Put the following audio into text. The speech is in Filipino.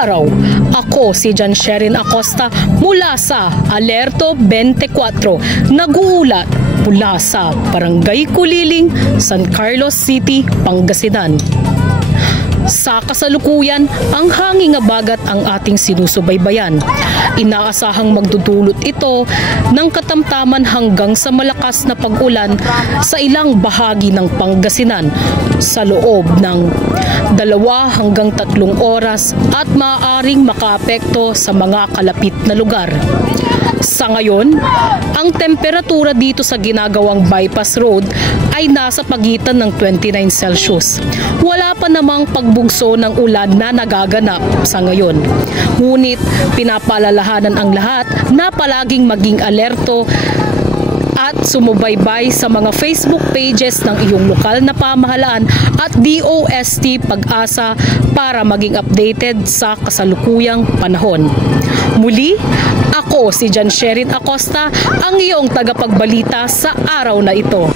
araw, ako si Jan Sherin Acosta mula sa Alerto 24, nag-uulat mula sa Barangay Kuliling, San Carlos City, Pangasinan. Sa kasalukuyan, ang hanging abagat ang ating sinusubaybayan. Inaasahang magdudulot ito ng katamtaman hanggang sa malakas na pag-ulan sa ilang bahagi ng Pangasinan sa loob ng 2 hanggang 3 oras at maaaring makaapekto sa mga kalapit na lugar. Sa ngayon, ang temperatura dito sa ginagawang bypass road ay nasa pagitan ng 29 Celsius. Wala pa namang pagbugso ng ulan na nagaganap sa ngayon. Ngunit pinapaalalahanan ang lahat na palaging maging alerto at sumubaybay sa mga Facebook pages ng iyong lokal na pamahalaan at DOST Pag-asa para maging updated sa kasalukuyang panahon. Muli, ako si Jan Sherin Acosta, ang iyong tagapagbalita sa araw na ito.